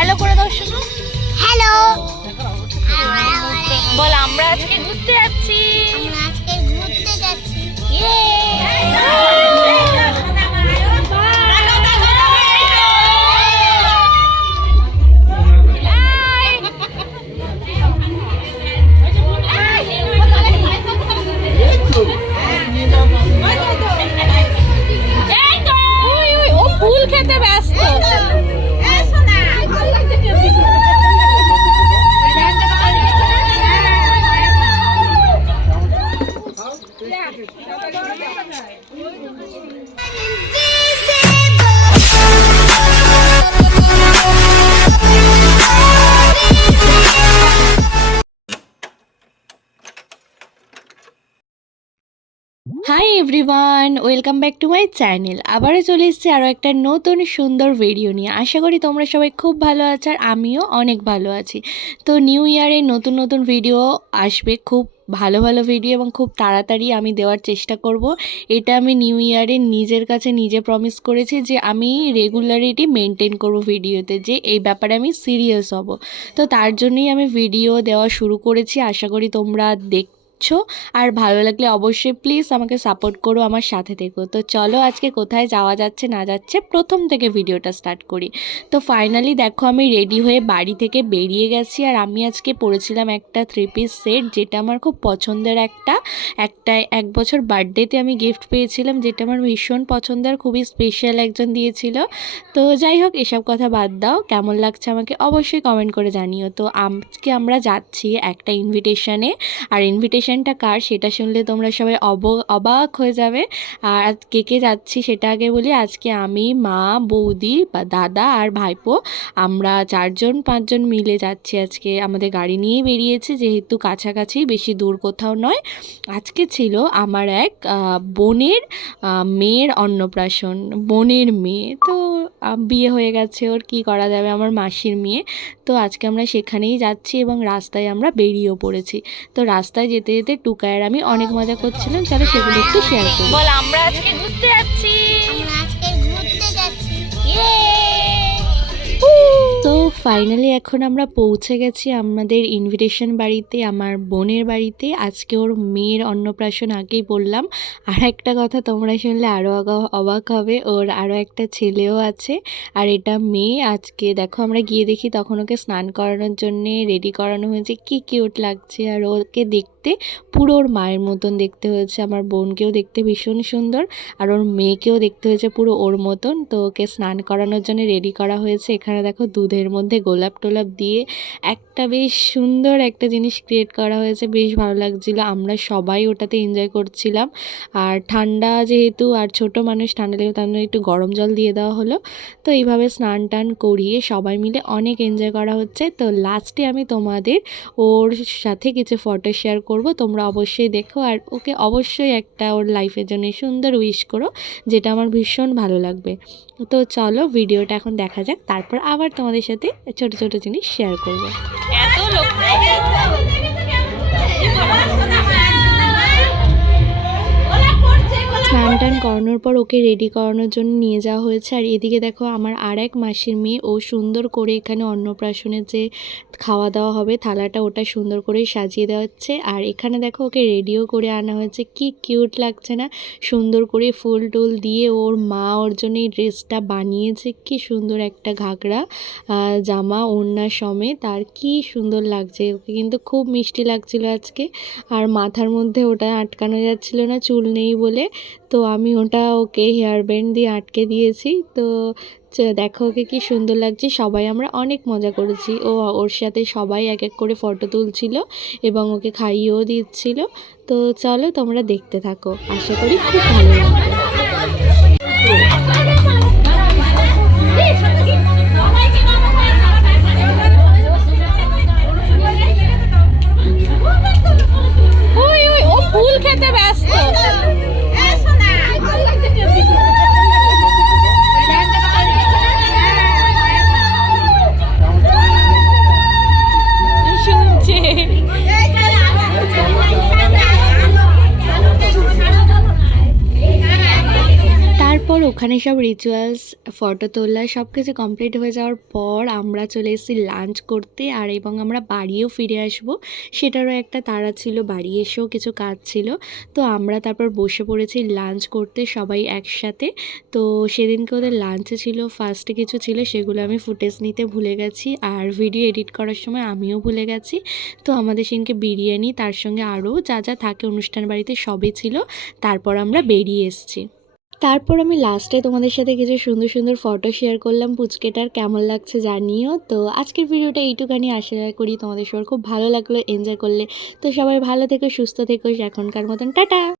Hello করে দাও শুনো। হ্যালো, বল আমরা আজকে ঘুরতে যাচ্ছি। আমরা আজকে ঘুরতে যাচ্ছি। ও ফুল খেতে ব্যস্ত। Hi everyone, welcome back to my channel. আবারও চলে এসেছি আরও একটা নতুন সুন্দর ভিডিও নিয়ে। আশা করি তোমরা সবাই খুব ভালো আছো আর আমিও অনেক ভালো আছি। তো নিউ ইয়ারে নতুন নতুন ভিডিও আসবে, খুব ভালো ভালো ভিডিও, এবং খুব তাড়াতাড়ি আমি দেওয়ার চেষ্টা করব। এটা আমি নিউ ইয়ারে নিজের কাছে নিজে প্রমিস করেছি যে আমি রেগুলারিটি মেনটেন করব ভিডিওতে, যে এই ব্যাপারে আমি সিরিয়াস হব। তো তার জন্যই আমি ভিডিও দেওয়া শুরু করেছি। আশা করি তোমরা আর ভালো লাগলে অবশ্যই প্লিজ আমাকে সাপোর্ট করো, আমার সাথে থেকো। তো চলো আজকে কোথায় যাওয়া যাচ্ছে না যাচ্ছে প্রথম থেকে ভিডিওটা স্টার্ট করি। তো ফাইনালি দেখো আমি রেডি হয়ে বাড়ি থেকে বেরিয়ে গেছি। আর আমি আজকে পরেছিলাম একটা 3 পিস সেট, যেটা আমার খুব পছন্দের একটা 1 বছর বার্থডেতে আমি গিফট পেয়েছিলাম, যেটা আমার ভীষণ পছন্দের, খুবই স্পেশাল একজন দিয়েছিল। তো যাই হোক, এসব কথা বাদ দাও, কেমন লাগছে আমাকে অবশ্যই কমেন্ট করে জানিও। তো আজকে আমরা যাচ্ছি একটা ইনভিটেশনে, আর ইনভিটেশনটা কার সেটা শুনলে তোমরা সবাই অবাক হয়ে যাবে। আর কে কে যাচ্ছি সেটা আগে বলি। আজকে আমি, মা, বৌদি বা দাদা আর ভাইপো, আমরা 4-5জন মিলে যাচ্ছি। আজকে আমাদের গাড়ি নিয়েই বেরিয়েছি, যেহেতু কাছাকাছি, বেশি দূর কোথাও নয়। আজকে ছিল আমার এক বোনের মেয়ের অন্নপ্রাশন, বোনের মেয়ে। তো বিয়ে হয়ে গেছে, ওর কি করা যাবে, আমার মাসির মেয়ে। তো আজকে আমরা সেখানেই যাচ্ছি এবং রাস্তায় আমরা বেরিয়েও পড়েছি। তো রাস্তায় যেতে যেতে টুকায়ের আমি অনেক মজা করছিলাম, চলো সেগুলো একটু শেয়ার করি। বল আমরা আজকে ঘুরতে যাচ্ছি। আমরা আজকে ঘুরতে যাচ্ছি। তো ফাইনালি এখন আমরা পৌঁছে গেছি আমাদের ইনভিটেশন বাড়িতে, আমার বোনের বাড়িতে। আজকে ওর মেয়ের অন্নপ্রাশন, আগেই বললাম। আর একটা কথা তোমরা শুনলে আরও অবাক হবে, ওর আরও একটা ছেলেও আছে, আর এটা মেয়ে। আজকে দেখো আমরা গিয়ে দেখি তখন ওকে স্নান করানোর জন্যে রেডি করানো হয়েছে, কি কিউট লাগছে। আর ওকে দেখতে পুরো ওর মায়ের মতন দেখতে হয়েছে। আমার বোনকেও দেখতে ভীষণ সুন্দর, আর ওর মেয়েকেও দেখতে হয়েছে পুরো ওর মতন। তো ওকে স্নান করানোর জন্য রেডি করা হয়েছে। এখানে দেখো দুধের মধ্যে গোলাপ টোলাপ দিয়ে একটা বেশ সুন্দর একটা জিনিস ক্রিয়েট করা হয়েছে, বেশ ভালো লাগছিলো। আমরা সবাই ওটাতে এনজয় করছিলাম। আর ঠান্ডা যেহেতু, আর ছোট মানুষ, ঠান্ডা লেগে তার জন্য একটু গরম জল দিয়ে দেওয়া হলো। তো এইভাবে স্নান টান করিয়ে সবাই মিলে অনেক এনজয় করা হচ্ছে। তো লাস্টে আমি তোমাদের ওর সাথে কিছু ফটো শেয়ার করব, তোমরা অবশ্যই দেখো। আর ওকে অবশ্যই একটা ওর লাইফের জন্য সুন্দর উইশ করো, যেটা আমার ভীষণ ভালো লাগবে। তো চলো ভিডিওটা এখন দেখা যাক, তারপর আবার তোমাদের সাথে ছোট ছোট জিনিস শেয়ার করব। এত লোক স্নান টান করানোর পর ওকে রেডি করানোর জন্য নিয়ে যাওয়া হয়েছে। আর এদিকে দেখো আমার আর এক মাসির মেয়ে, ও সুন্দর করে এখানে অন্নপ্রাশনের যে খাওয়া দাওয়া হবে থালাটা, ওটা সুন্দর করে সাজিয়ে দেওয়া হচ্ছে। আর এখানে দেখো ওকে রেডিও করে আনা হয়েছে, কি কিউট লাগছে না, সুন্দর করে ফুল টুল দিয়ে। ওর মা ওর জন্য এই ড্রেসটা বানিয়েছে, কি সুন্দর একটা ঘাগরা জামা ওড়না সমেত, আর কি সুন্দর লাগছে। ওকে কিন্তু খুব মিষ্টি লাগছিল আজকে। আর মাথার মধ্যে ওটা আটকানো যাচ্ছিল না, চুল নেই বলে, তো আমি ওটা ওকে হেয়ার ব্যান্ড দিয়ে আটকে দিয়েছি। তো দেখো ওকে কি সুন্দর লাগছে। সবাই আমরা অনেক মজা করেছি, ওর সাথে সবাই এক এক করে ফটো তুলছিল এবং ওকে খাইয়েও দিচ্ছিল। তো চলো তোমরা দেখতে থাকো, আশা করি খুব ভালো লাগবে। ও ফুল খেতে ব্যস্ত। ওখানে সব রিচুয়ালস, ফটো তোলা সব কিছু কমপ্লিট হয়ে যাওয়ার পর আমরা চলে এসেছি লাঞ্চ করতে, আর এবং আমরা বাড়িও ফিরে আসব সেটারও একটা তাড়া ছিল, বাড়ি এসেও কিছু কাজ ছিল। তো আমরা তারপর বসে পড়েছি লাঞ্চ করতে সবাই একসাথে। তো সেদিনকে ওদের লাঞ্চে ছিল, ফার্স্টে কিছু ছিল সেগুলো আমি ফুটেজ নিতে ভুলে গেছি, আর ভিডিও এডিট করার সময় আমিও ভুলে গেছি। তো আমাদের সেদিনকে বিরিয়ানি, তার সঙ্গে আরও যা যা থাকে অনুষ্ঠান বাড়িতে সবই ছিল। তারপর আমরা বেরিয়ে এসেছি। তারপর আমি লাস্টে তোমাদের সাথে কিছু সুন্দর সুন্দর ফটো শেয়ার করলাম পুচকেটার, কেমন লাগছে জানিও। তো আজকের ভিডিওটা এইটুখানি, আশা করি তোমাদের সবার খুব ভালো লাগলো, এনজয় করলে। তো সবাই ভালো থেকো, সুস্থ থেকো, এখনকার মতন টাটা।